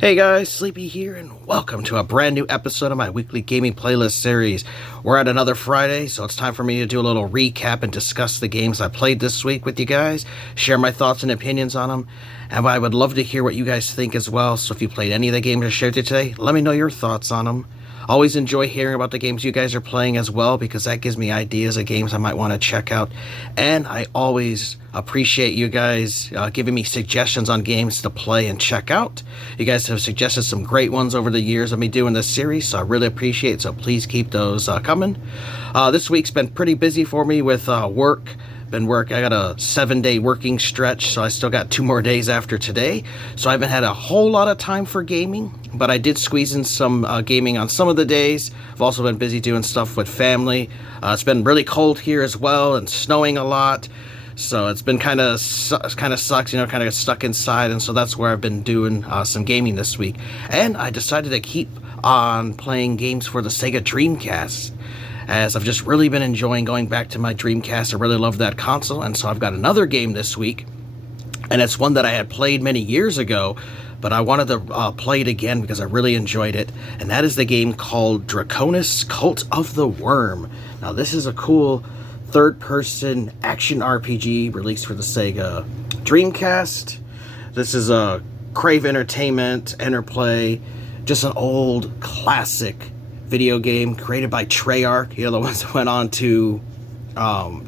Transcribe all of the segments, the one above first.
Hey guys, Sleepy here, and welcome to a brand new episode of my weekly gaming playlist series. We're at another Friday, so it's time for me to do a little recap and discuss the games I played this week with you guys, share my thoughts and opinions on them, and I would love to hear what you guys think as well, so if you played any of the games I shared today, let me know your thoughts on them. Always enjoy hearing about the games you guys are playing as well, because that gives me ideas of games I might want to check out. And I always appreciate you guys giving me suggestions on games to play and check out. You guys have suggested some great ones over the years of me doing this series, so I really appreciate it. So please keep those coming. This week's been pretty busy for me with work. I got a 7-day working stretch, so I still got 2 more days after today. So I haven't had a whole lot of time for gaming, but I did squeeze in some gaming on some of the days. I've also been busy doing stuff with family. It's been really cold here as well and snowing a lot. So it's been kind of sucks, kind of stuck inside, and so that's where I've been doing some gaming this week. And I decided to keep on playing games for the Sega Dreamcast, as I've just really been enjoying going back to my Dreamcast. I really love that console, and so I've got another game this week, and it's one that I had played many years ago, but I wanted to play it again because I really enjoyed it, and that is the game called Draconus, Cult of the Wyrm. Now this is a cool third-person action RPG released for the Sega Dreamcast. This is a Crave Entertainment, Interplay, just an old classic video game created by Treyarch. The ones that went on to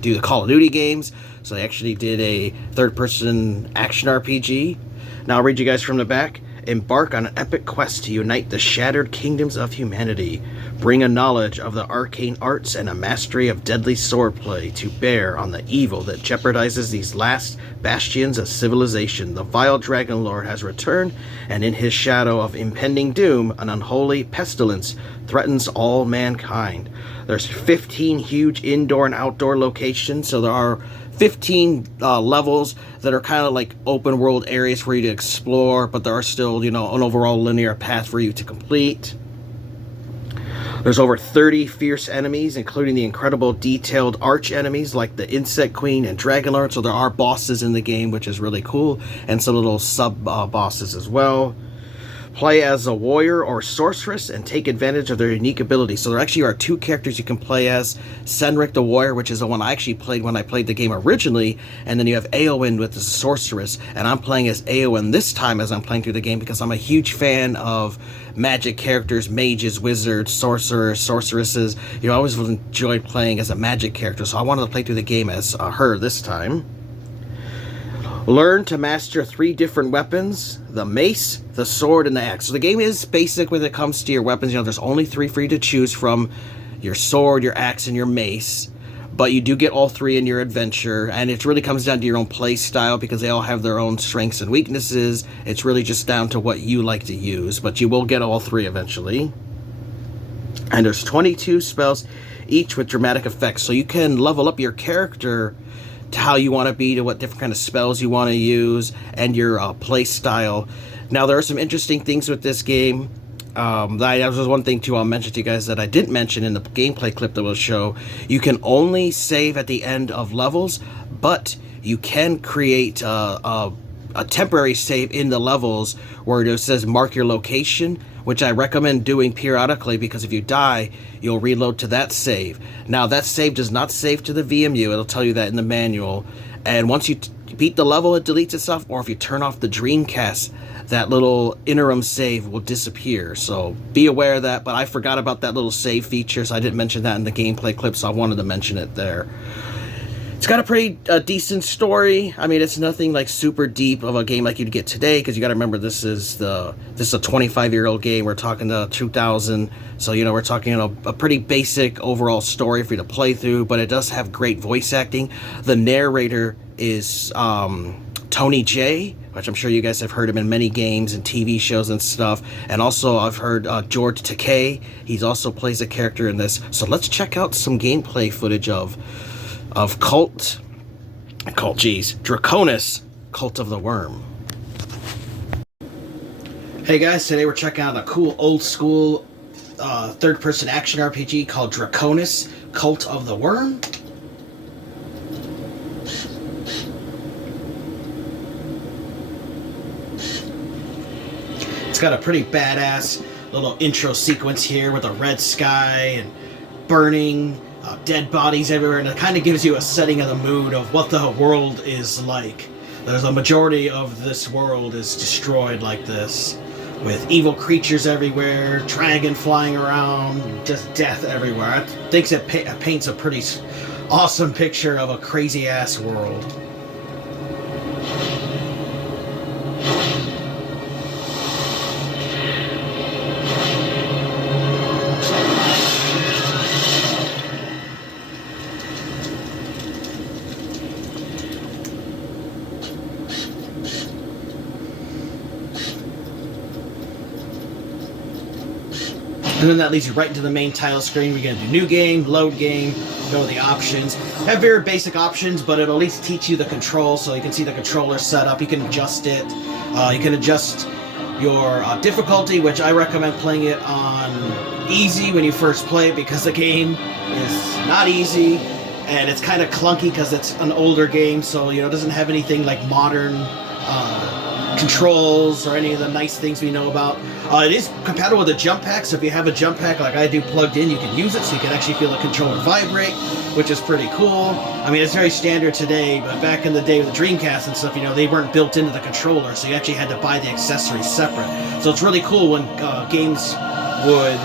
do the Call of Duty games. So they actually did a third-person action RPG. Now I'll read you guys from the back. Embark on an epic quest to unite the shattered kingdoms of humanity. Bring a knowledge of the arcane arts and a mastery of deadly swordplay to bear on the evil that jeopardizes these last bastions of civilization. The vile Dragon Lord has returned, and in his shadow of impending doom, an unholy pestilence threatens all mankind. There's 15 huge indoor and outdoor locations, so there are 15 levels that are kind of like open world areas for you to explore, but there are still, an overall linear path for you to complete. There's over 30 fierce enemies, including the incredible detailed arch enemies like the Insect Queen and Dragon Lord. So there are bosses in the game, which is really cool, and some little sub bosses as well. Play as a warrior or sorceress and take advantage of their unique abilities. So there actually are 2 characters you can play as. Senric the warrior, which is the one I actually played when I played the game originally, and then you have Eowyn with the sorceress, and I'm playing as Eowyn this time as I'm playing through the game because I'm a huge fan of magic characters, mages, wizards, sorcerers, sorceresses. I always enjoyed playing as a magic character, so I wanted to play through the game as her this time. Learn to master 3 different weapons: the mace, the sword, and the axe. So the game is basic when it comes to your weapons. There's only 3 for you to choose from: your sword, your axe, and your mace. But you do get all 3 in your adventure, and it really comes down to your own play style because they all have their own strengths and weaknesses. It's really just down to what you like to use, but you will get all 3 eventually. And there's 22 spells, each with dramatic effects, so you can level up your character to how you want to be, to what different kind of spells you want to use, and your play style. Now there are some interesting things with this game. That was one thing too I'll mention to you guys that I didn't mention in the gameplay clip that we'll show. You can only save at the end of levels, but you can create a temporary save in the levels where it says mark your location, which I recommend doing periodically because if you die, you'll reload to that save. Now that save does not save to the VMU, it'll tell you that in the manual, and once you beat the level it deletes itself, or if you turn off the Dreamcast, that little interim save will disappear, so be aware of that. But I forgot about that little save feature, so I didn't mention that in the gameplay clip, so I wanted to mention it there. It's got a pretty decent story. I mean, it's nothing like super deep of a game like you'd get today, because you got to remember this is a 25-year-old game. We're talking 2000, so we're talking a pretty basic overall story for you to play through. But it does have great voice acting. The narrator is Tony J, which I'm sure you guys have heard him in many games and TV shows and stuff. And also I've heard George Takei. He's also plays a character in this. So let's check out some gameplay footage of Draconus, Cult of the Wyrm. Hey guys, today we're checking out a cool old school third-person action RPG called Draconus, Cult of the Wyrm. got a pretty badass little intro sequence here with a red sky and burning dead bodies everywhere, and it kind of gives you a setting of the mood of what the world is like. There's a majority of this world is destroyed like this, with evil creatures everywhere, dragon flying around, just death everywhere. I think it paints a pretty awesome picture of a crazy ass world. And then that leads you right into the main title screen. We're going to do new game, load game, go to the options. Have very basic options, but it'll at least teach you the controls, so you can see the controller setup. You can adjust it. You can adjust your difficulty, which I recommend playing it on easy when you first play it, because the game is not easy, and it's kind of clunky because it's an older game, so it doesn't have anything like modern controls or any of the nice things we know about. It is compatible with a jump pack, so if you have a jump pack like I do plugged in, you can use it, so you can actually feel the controller vibrate, which is pretty cool. I mean, it's very standard today, but back in the day with the Dreamcast and stuff, they weren't built into the controller, so you actually had to buy the accessories separate. So it's really cool when games would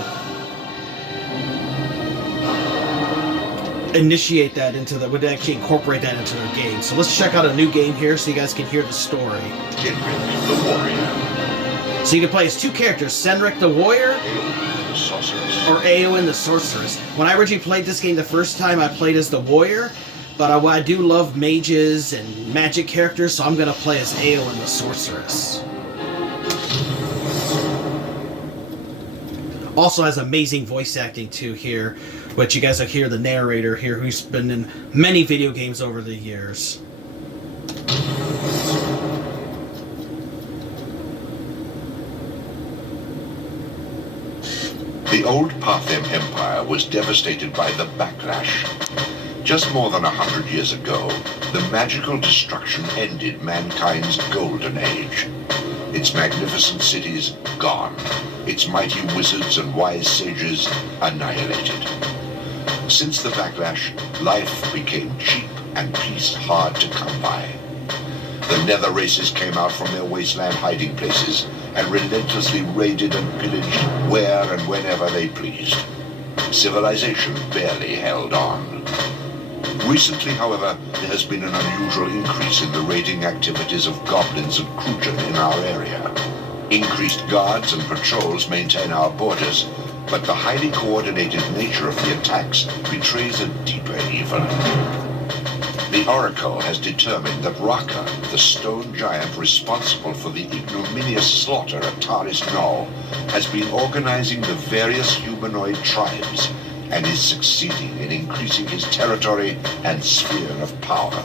initiate that would actually incorporate that into their game. So let's check out a new game here so you guys can hear the story. Genric the Warrior. So you can play as two characters, Senric the Warrior or Eowyn the Sorceress. When I originally played this game the first time, I played as the Warrior, but I do love mages and magic characters, so I'm going to play as Eowyn the Sorceress. Also has amazing voice acting too here, which you guys will hear the narrator here, who's been in many video games over the years. The old Parthian Empire was devastated by the Backlash. Just more than 100 years ago, the magical destruction ended mankind's golden age. Its magnificent cities gone, its mighty wizards and wise sages annihilated. Since the Backlash, life became cheap and peace hard to come by. The nether races came out from their wasteland hiding places and relentlessly raided and pillaged where and whenever they pleased. Civilization barely held on. Recently, however, there has been an unusual increase in the raiding activities of goblins and Krugen in our area. Increased guards and patrols maintain our borders, but the highly coordinated nature of the attacks betrays a deeper evil. The Oracle has determined that Raka, the stone giant responsible for the ignominious slaughter at Taris Null, has been organizing the various humanoid tribes and is succeeding in increasing his territory and sphere of power.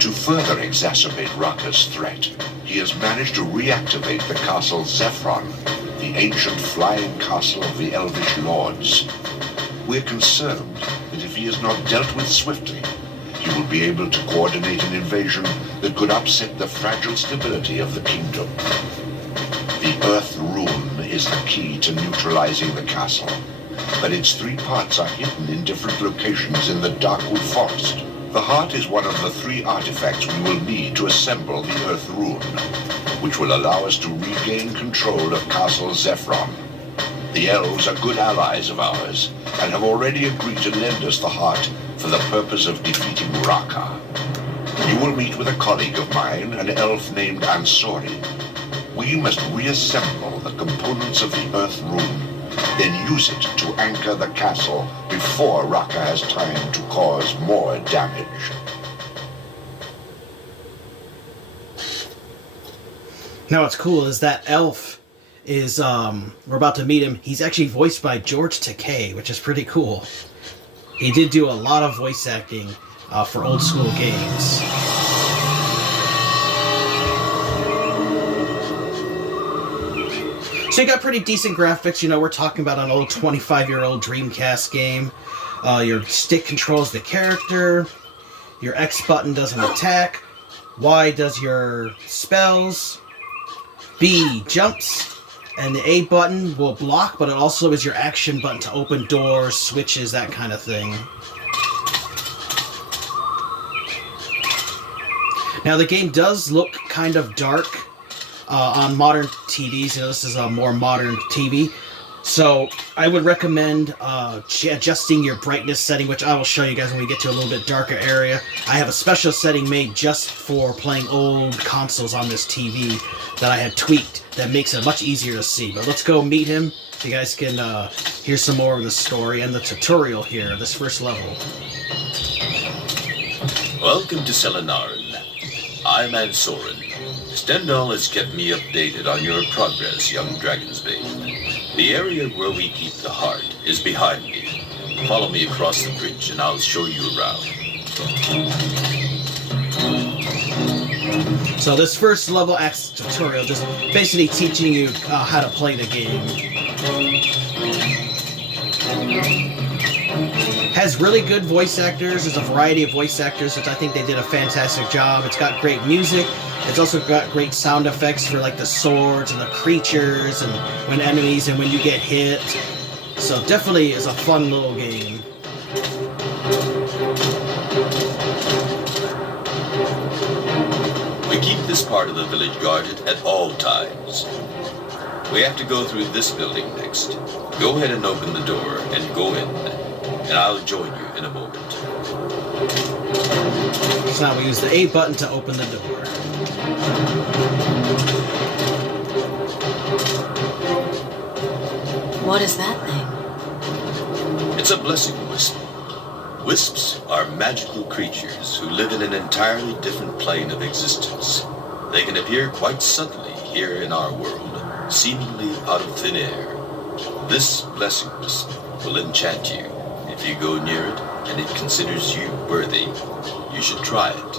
To further exacerbate Raka's threat, he has managed to reactivate the castle Zephron, the ancient flying castle of the Elvish Lords. We're concerned that if he is not dealt with swiftly, he will be able to coordinate an invasion that could upset the fragile stability of the kingdom. The Earth Rune is the key to neutralizing the castle, but its three parts are hidden in different locations in the Darkwood Forest. The heart is one of the three artifacts we will need to assemble the Earth Rune, which will allow us to regain control of Castle Zephron. The elves are good allies of ours, and have already agreed to lend us the heart for the purpose of defeating Raka. You will meet with a colleague of mine, an elf named Ansori. We must reassemble the components of the Earth Rune, then use it to anchor the castle before Raka has time to cause more damage. Now what's cool is that elf is, we're about to meet him, he's actually voiced by George Takei, which is pretty cool. He did do a lot of voice acting for old school games. So you got pretty decent graphics. We're talking about an old 25-year-old Dreamcast game. Your stick controls the character. Your X button does an attack. Y does your spells. B, jumps, and the A button will block, but it also is your action button to open doors, switches, that kind of thing. Now the game does look kind of dark on modern TVs. You know, this is a more modern TV. So I would recommend adjusting your brightness setting, which I will show you guys when we get to a little bit darker area. I have a special setting made just for playing old consoles on this TV that I had tweaked that makes it much easier to see. But let's go meet him so you guys can hear some more of the story and the tutorial here, this first level. Welcome to Selenarin. I'm Ansorin. Stendhal has kept me updated on your progress, young Dragonsbane. The area where we keep the heart is behind me. Follow me across the bridge and I'll show you around. So this first level tutorial just basically teaching you how to play the game. Has really good voice actors. There's a variety of voice actors, which I think they did a fantastic job. It's got great music. It's also got great sound effects for like the swords and the creatures and when enemies and when you get hit. So definitely is a fun little game. We keep this part of the village guarded at all times. We have to go through this building next. Go ahead and open the door and go in, and I'll join you in a moment. So now we use the A button to open the door. What is that thing? It's a blessing wisp. Wisps are magical creatures who live in an entirely different plane of existence. They can appear quite suddenly here in our world, seemingly out of thin air. This blessing wisp will enchant you if you go near it and it considers you worthy. You should try it.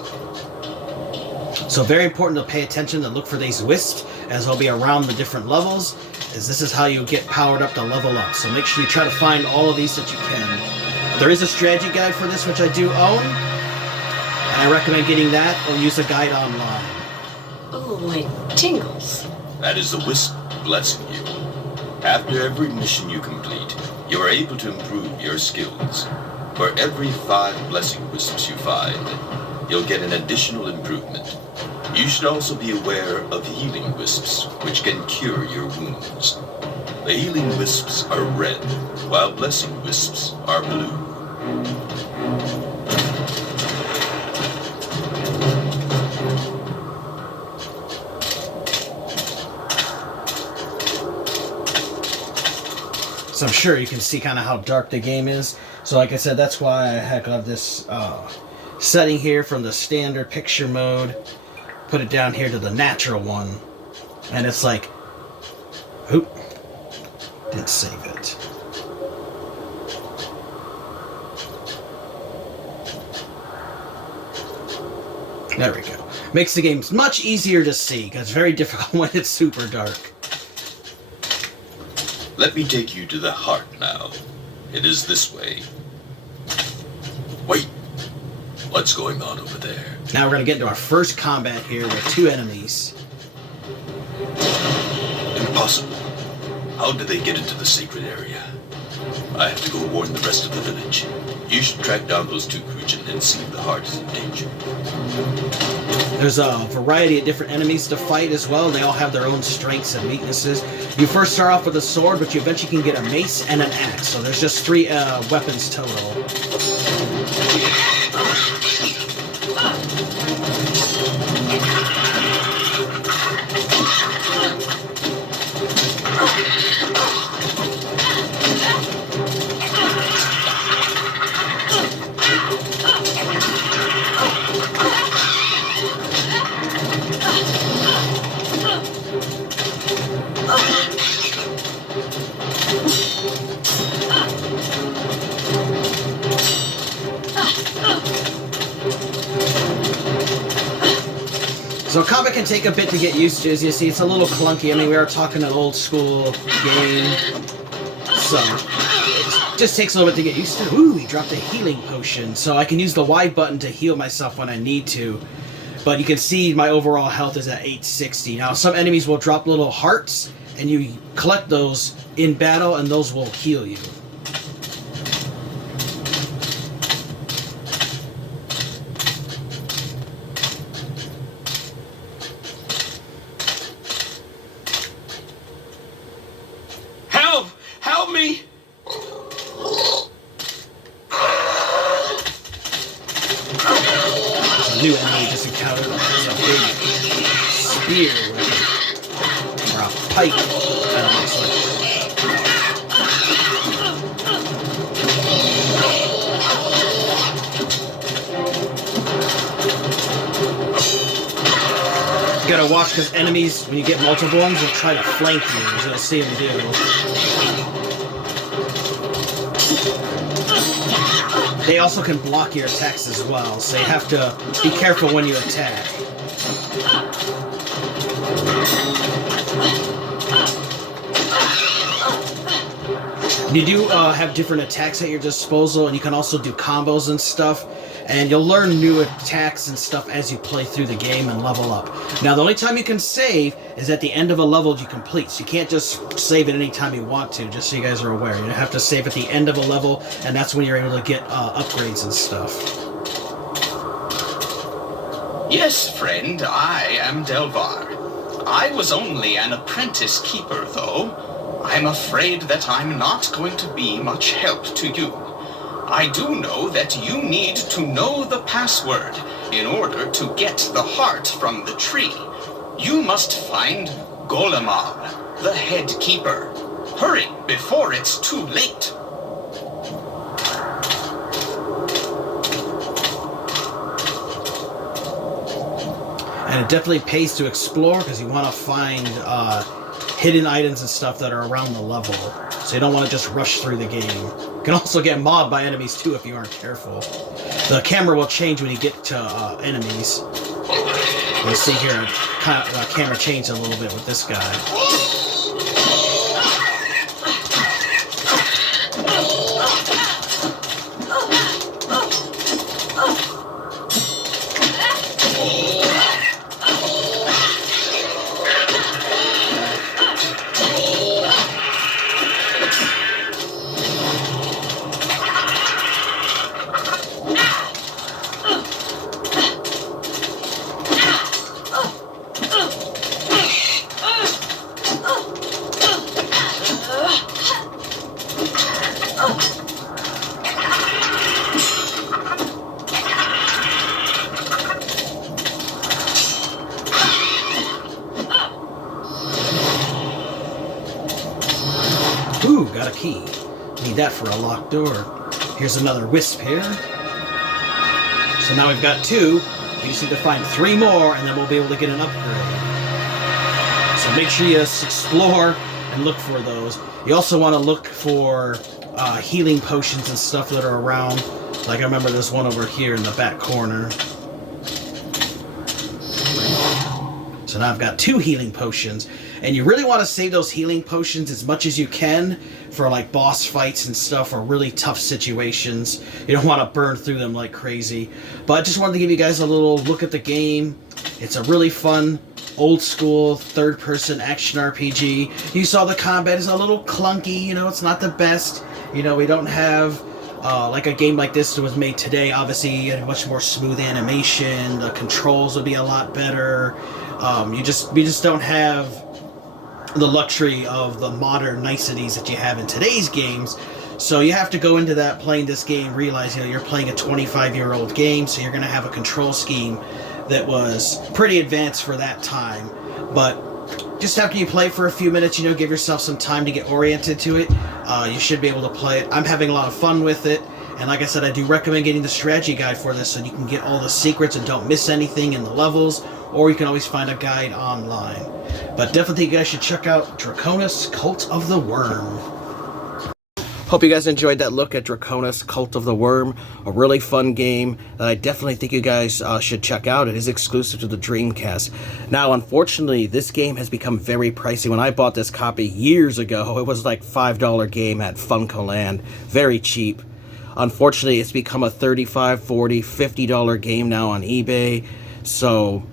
So very important to pay attention and look for these wisps as they'll be around the different levels, as this is how you get powered up to level up. So make sure you try to find all of these that you can. There is a strategy guide for this, which I do own, and I recommend getting that or use a guide online. Oh, it tingles. That is the wisp blessing you. After every mission you complete, you are able to improve your skills. For every 5 blessing wisps you find, you'll get an additional improvement. You should also be aware of healing wisps, which can cure your wounds. The healing wisps are red, while blessing wisps are blue. So I'm sure you can see kind of how dark the game is. So like I said, that's why I got this setting here from the standard picture mode. Put it down here to the natural one. And it's like, oop, didn't save it. There we go. Makes the game much easier to see, because it's very difficult when it's super dark. Let me take you to the heart now. It is this way. Wait! What's going on over there? Now we're going to get into our first combat here with 2 enemies. Impossible. How did they get into the sacred area? I have to go warn the rest of the village. You should track down those 2 creatures and see if the heart is in danger. There's a variety of different enemies to fight as well. They all have their own strengths and weaknesses. You first start off with a sword, but you eventually can get a mace and an axe. So there's just 3 weapons total. So combat can take a bit to get used to. As you see, it's a little clunky. I mean, we are talking an old school game. So it just takes a little bit to get used to. Ooh, he dropped a healing potion. So I can use the Y button to heal myself when I need to. But you can see my overall health is at 860. Now, some enemies will drop little hearts, and you collect those in battle, and those will heal you. Help! Help me! New enemy just encountered is a big spear weapon, or a pike, that it looks like. You gotta watch, because enemies, when you get multiple ones, will try to flank you, as you'll see them do. They also can block your attacks as well, so you have to be careful when you attack. You do have different attacks at your disposal, and you can also do combos and stuff, and you'll learn new attacks and stuff as you play through the game and level up. Now, the only time you can save is at the end of a level you complete, so you can't just save it any time you want to, just so you guys are aware. You have to save at the end of a level, and that's when you're able to get upgrades and stuff. Yes, friend, I am Delvar. I was only an apprentice keeper, though. I'm afraid that I'm not going to be much help to you. I do know that you need to know the password in order to get the heart from the tree. You must find Golemar, the head keeper. Hurry before it's too late. And it definitely pays to explore, because you want to find hidden items and stuff that are around the level. So you don't want to just rush through the game. You can also get mobbed by enemies too if you aren't careful. The camera will change when you get to enemies. You see here, the camera changed a little bit with this guy. Ooh, got a key. Need that for a locked door. Here's another wisp here. So now we've got 2. We just need to find 3 more, and then we'll be able to get an upgrade. So make sure you explore and look for those. You also want to look for healing potions and stuff that are around. Like I remember this one over here in the back corner. So now I've got 2 healing potions. And you really want to save those healing potions as much as you can for like boss fights and stuff, or really tough situations. You don't want to burn through them like crazy. But I just wanted to give you guys a little look at the game. It's a really fun, old school, third-person action RPG. You saw the combat is a little clunky, you know, it's not the best. You know, we don't have like a game like this that was made today. Obviously, you had much more smooth animation. The controls would be a lot better. We just don't have the luxury of the modern niceties that you have in today's games. So you have to go into that playing this game, realize, you know, you're playing a 25-year-old game, so you're going to have a control scheme that was pretty advanced for that time. But just after you play for a few minutes, you know, give yourself some time to get oriented to it. You should be able to play it. I'm having a lot of fun with it. And like I said, I do recommend getting the strategy guide for this so you can get all the secrets and don't miss anything in the levels, or you can always find a guide online. But definitely think you guys should check out Draconus, Cult of the Wyrm. Hope you guys enjoyed that look at Draconus, Cult of the Wyrm. A really fun game that I definitely think you guys should check out. It is exclusive to the Dreamcast. Now, unfortunately, this game has become very pricey. When I bought this copy years ago, it was like $5 game at FuncoLand. Very cheap. Unfortunately, it's become a $35, $40, $50 game now on eBay. So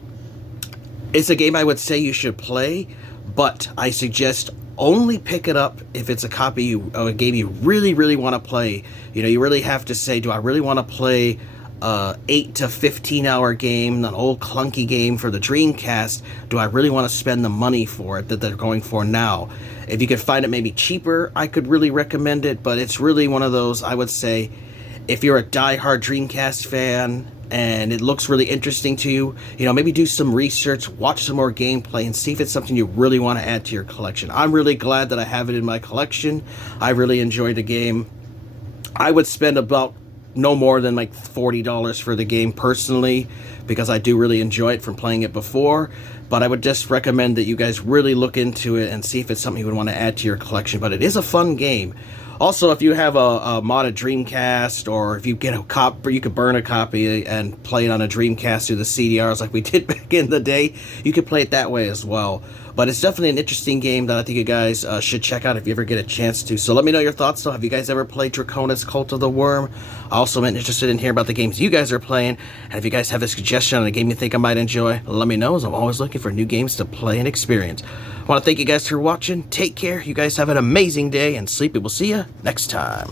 it's a game I would say you should play, but I suggest only pick it up if it's a copy of a game you really, really want to play. You know, you really have to say, do I really want to play 8 to 15 hour game, an old clunky game for the Dreamcast? Do I really want to spend the money for it that they're going for now? If you could find it maybe cheaper, I could really recommend it, but it's really one of those, I would say, if you're a die-hard Dreamcast fan and it looks really interesting to you, you know, maybe do some research, watch some more gameplay, and see if it's something you really want to add to your collection. I'm really glad that I have it in my collection. I really enjoyed the game. I would spend about no more than like $40 for the game personally, because I do really enjoy it from playing it before. But I would just recommend that you guys really look into it and see if it's something you would want to add to your collection. But it is a fun game. Also, if you have a modded Dreamcast, or if you get a copy, you could burn a copy and play it on a Dreamcast through the CDRs like we did back in the day, you could play it that way as well. But it's definitely an interesting game that I think you guys should check out if you ever get a chance to. So let me know your thoughts, though. Have you guys ever played Draconus Cult of the Wyrm? I also am interested in hearing about the games you guys are playing. And if you guys have a suggestion on a game you think I might enjoy, let me know, as I'm always looking for new games to play and experience. I want to thank you guys for watching. Take care. You guys have an amazing day, and Sleepy will see you next time.